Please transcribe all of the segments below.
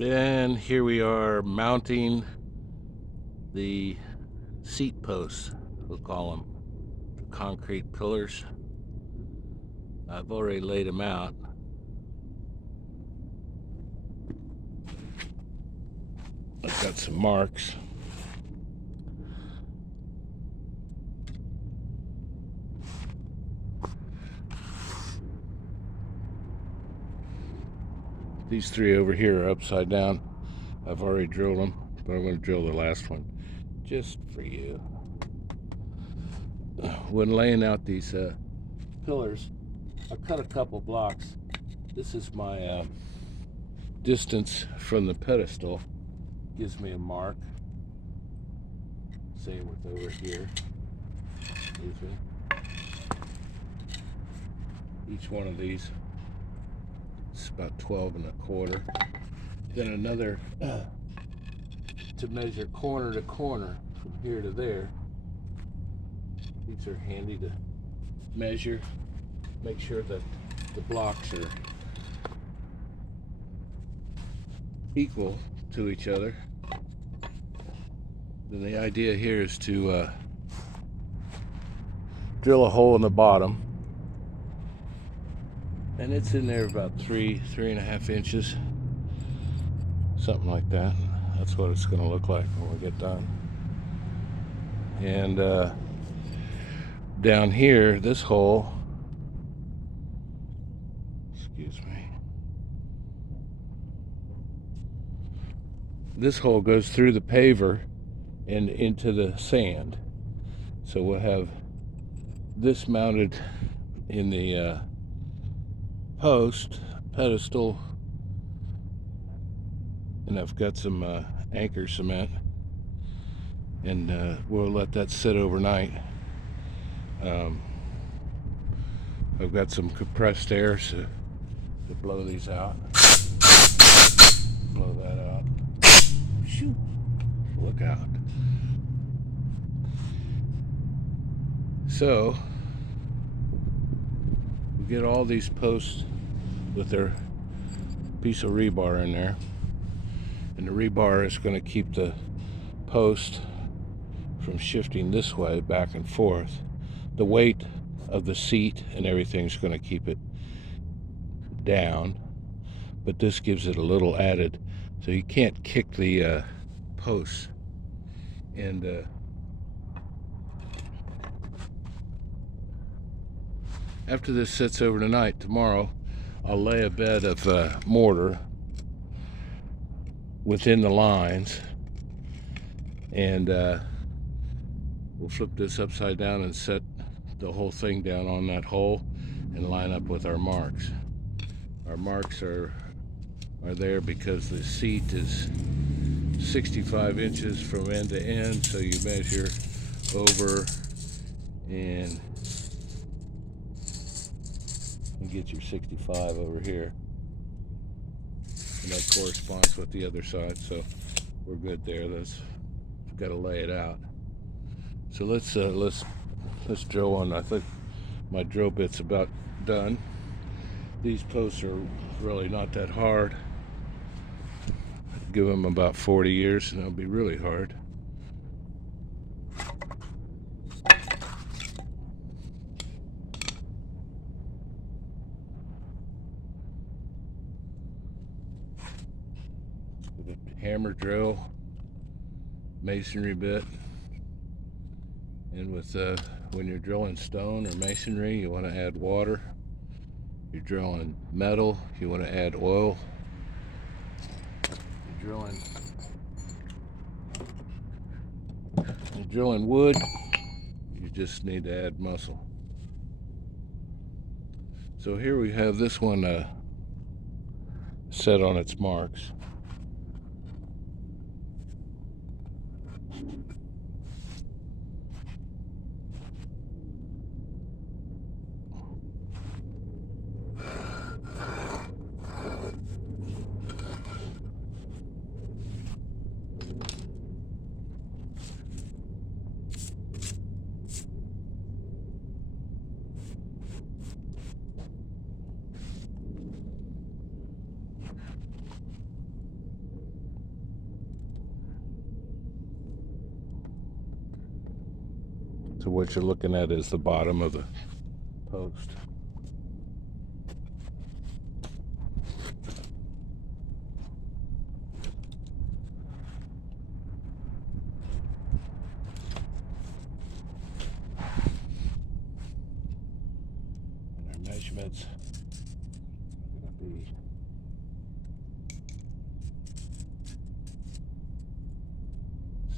And here we are mounting the seat posts, we'll call them, the concrete pillars. I've already laid them out. I've got some marks. These three over here are upside down. I've already drilled them, but I'm going to drill the last one just for you. When laying out these pillars, I cut a couple blocks. This is my distance from the pedestal. Gives me a mark. Same with over here. Each one of these is about 12 1/4. Then another to measure corner to corner from here to there. These are handy to measure. Make sure that the blocks are equal to each other. Then the idea here is to drill a hole in the bottom, and it's in there about 3.5 inches, something like that. That's what it's going to look like when we get done. And down here, this hole, this hole goes through the paver and into the sand. So we'll have this mounted in the pedestal, and I've got some anchor cement, and we'll let that sit overnight. I've got some compressed air to blow these out. Blow that out. Shoot! Look out. So we get all these posts with their piece of rebar in there, and the rebar is going to keep the post from shifting this way back and forth. The weight of the seat and everything is going to keep it down, but this gives it a little added, so you can't kick the posts. And after this sits over tonight, tomorrow I'll lay a bed of mortar within the lines, and we'll flip this upside down and set the whole thing down on that hole and line up with our marks. Our marks are there because the seat is 65 inches from end to end, so you measure over and get your 65 over here, and that corresponds with the other side, so we're good there. We've got to lay it out. So let's drill one. I think my drill bit's about done. These posts are really not that hard. Give them about 40 years and they'll be really hard. With a hammer drill, masonry bit, and with when you're drilling stone or masonry, you want to add water. You're drilling metal, you want to add oil. You're drilling wood, you just need to add muscle. So here we have this one set on its marks. So what you're looking at is the bottom of the post. And our measurements are going to be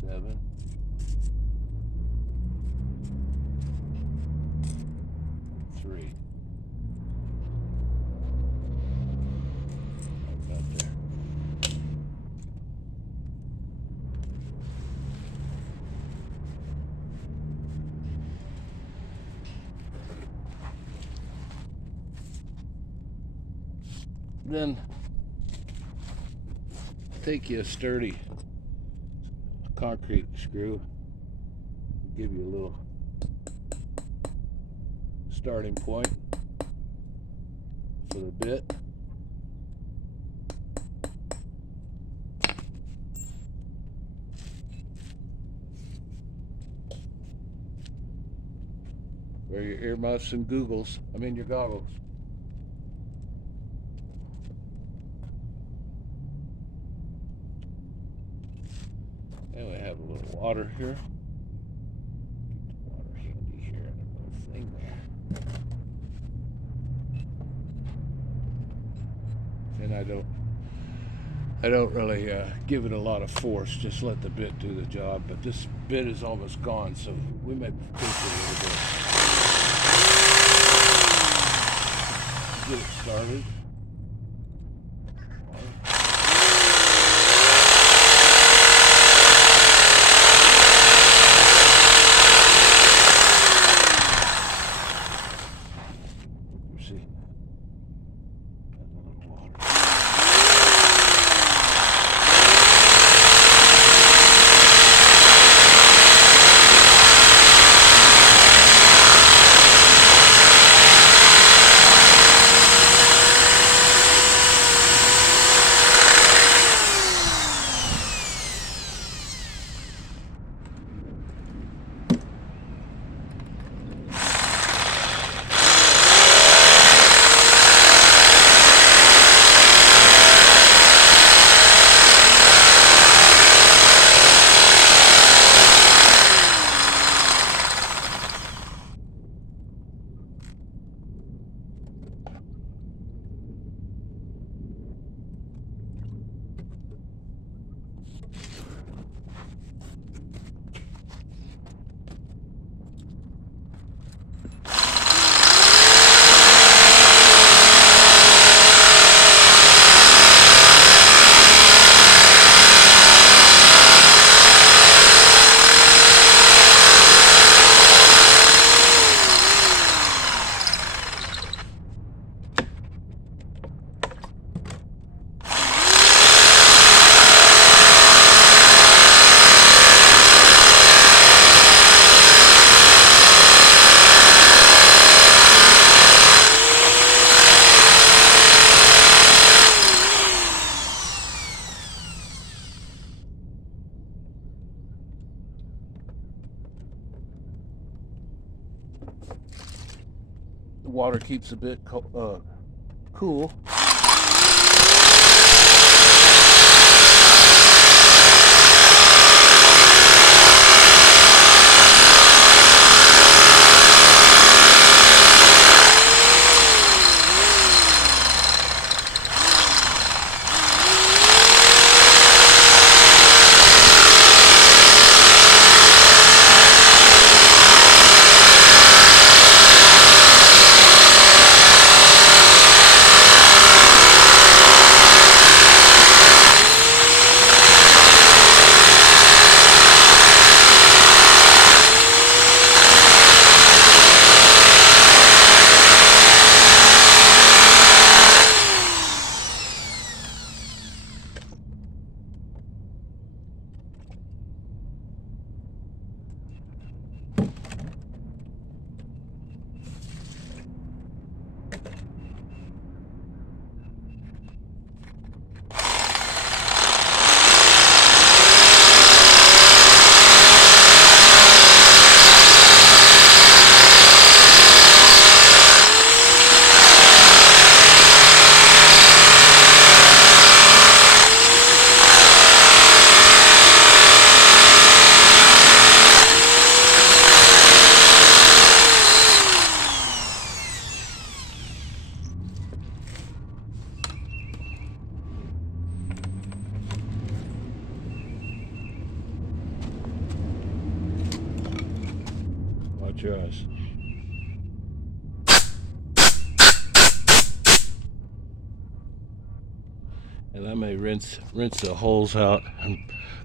7, 3. About there. Then take you a sturdy concrete screw, give you a little starting point for the bit. Wear your earmuffs and your goggles. And we have a little water here. Keep the water handy here and a little thing there. And I don't really give it a lot of force, just let the bit do the job. But this bit is almost gone, so we might pinch it a little bit. Get it started. The water keeps a bit cool. your eyes. And I may rinse the holes out and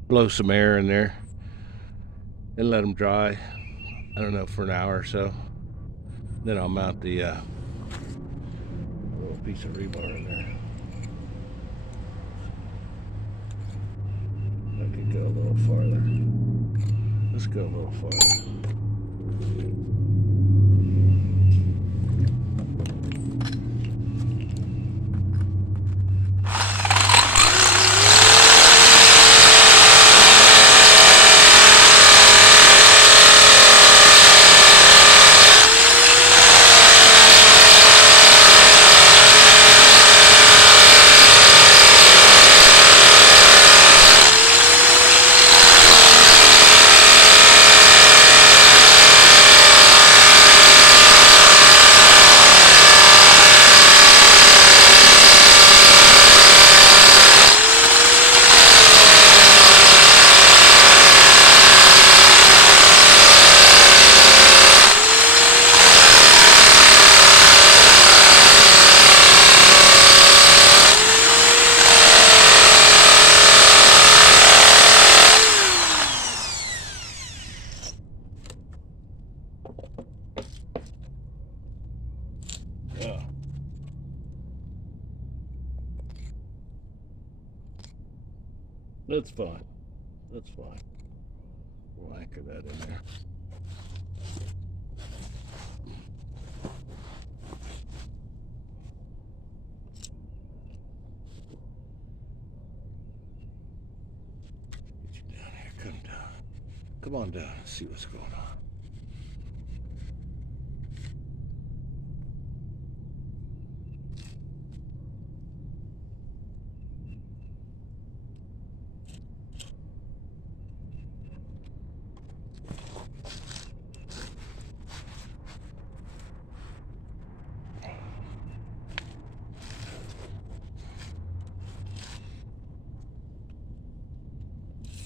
blow some air in there and let them dry. I don't know, for an hour or so. Then I'll mount the little piece of rebar in there. I could go a little farther. Let's go a little farther. Yeah. That's fine. That's fine. We'll anchor that in there. Get you down here. Come down. Come on down and see what's going on.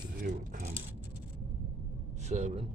So here will come 7.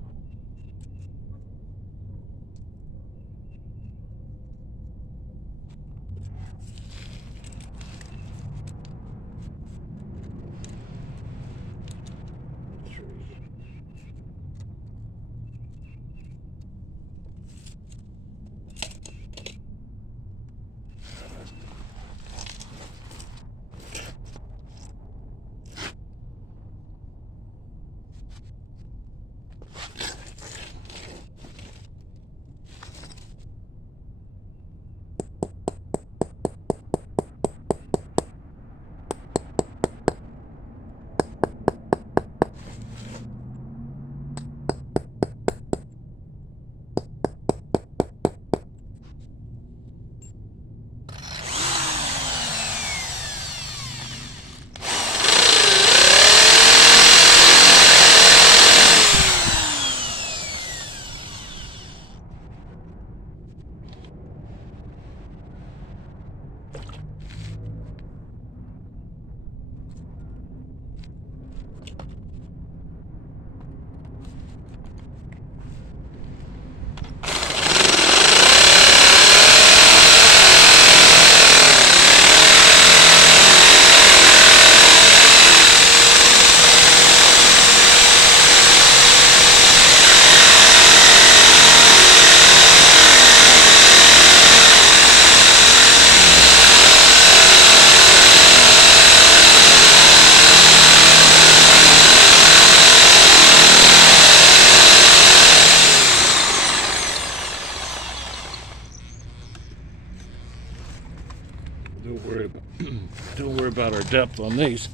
Don't worry about our depth on these,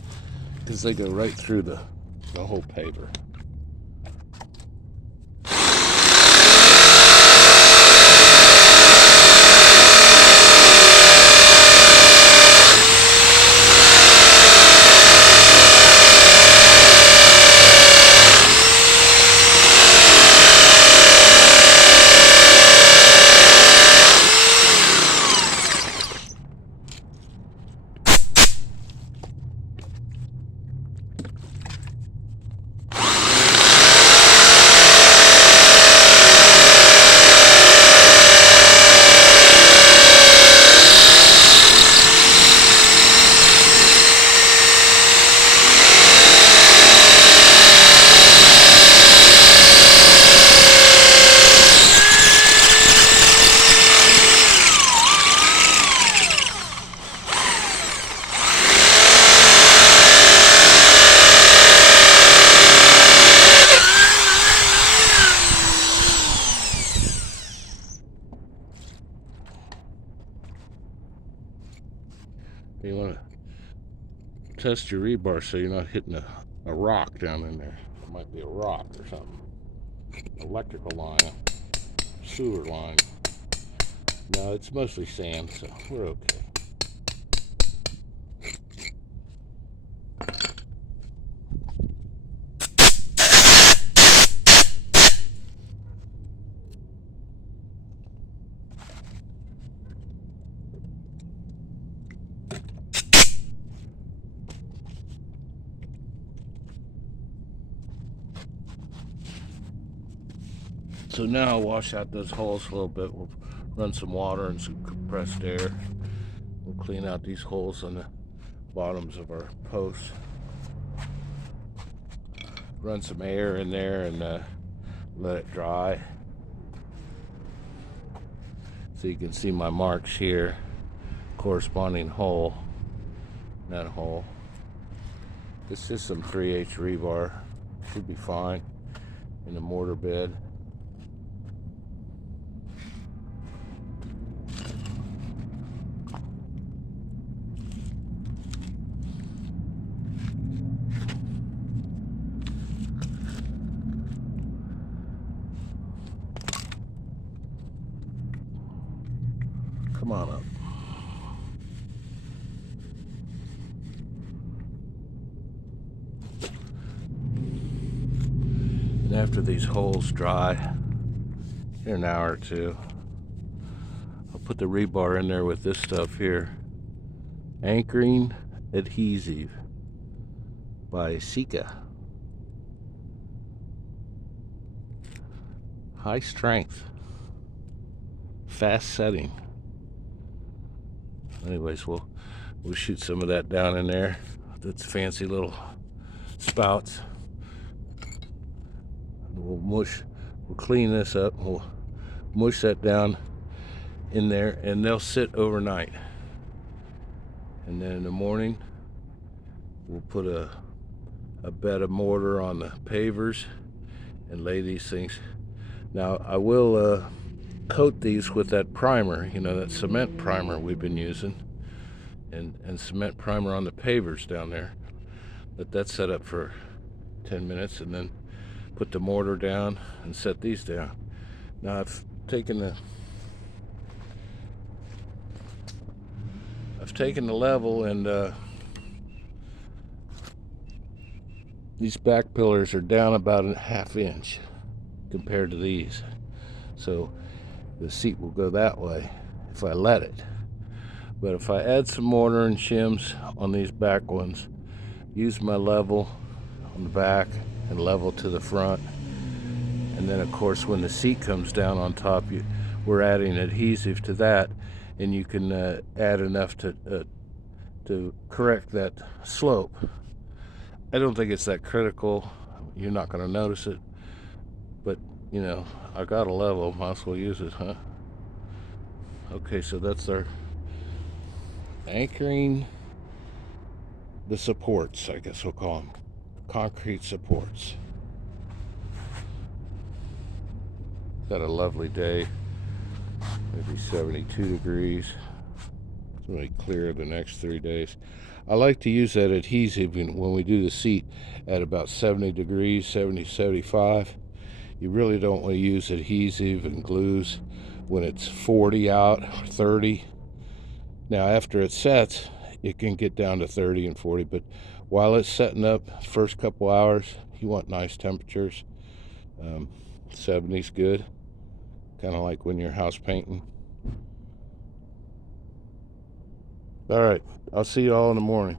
because they go right through the whole paver. You want to test your rebar so you're not hitting a rock down in there. It might be a rock or something. Electrical line, sewer line. No, it's mostly sand, so we're okay. So now I'll wash out those holes a little bit. We'll run some water and some compressed air. We'll clean out these holes on the bottoms of our posts. Run some air in there and let it dry. So you can see my marks here, corresponding hole, that hole. This is some 3/8 rebar. Should be fine in the mortar bed. Come on up. And after these holes dry, in an hour or two, I'll put the rebar in there with this stuff here. Anchoring Adhesive by Sika. High strength, fast setting. Anyways, we'll shoot some of that down in there. That's fancy little spouts. We'll clean this up. We'll mush that down in there, and they'll sit overnight. And then in the morning, we'll put a bed of mortar on the pavers and lay these things. Now I will coat these with that primer, that cement primer we've been using, and cement primer on the pavers down there. Let that set up for 10 minutes and then put the mortar down and set these down. Now I've taken the level, and these back pillars are down about a ½ inch compared to these. So the seat will go that way if I let it. But if I add some mortar and shims on these back ones, use my level on the back and level to the front, and then of course when the seat comes down on top, we're adding adhesive to that, and you can add enough to correct that slope. I don't think it's that critical. You're not going to notice it, but I got a level, might as well use it, huh? Okay, so that's our anchoring the supports, I guess we'll call them concrete supports. Got a lovely day, maybe 72 degrees. It's going to be clear the next 3 days. I like to use that adhesive when we do the seat at about 70 degrees, 70, 75. You really don't want to use adhesive and glues when it's 40 out, or 30. Now after it sets, it can get down to 30 and 40, but while it's setting up, first couple hours, you want nice temperatures. 70's good, kind of like when you're house painting. All right, I'll see you all in the morning.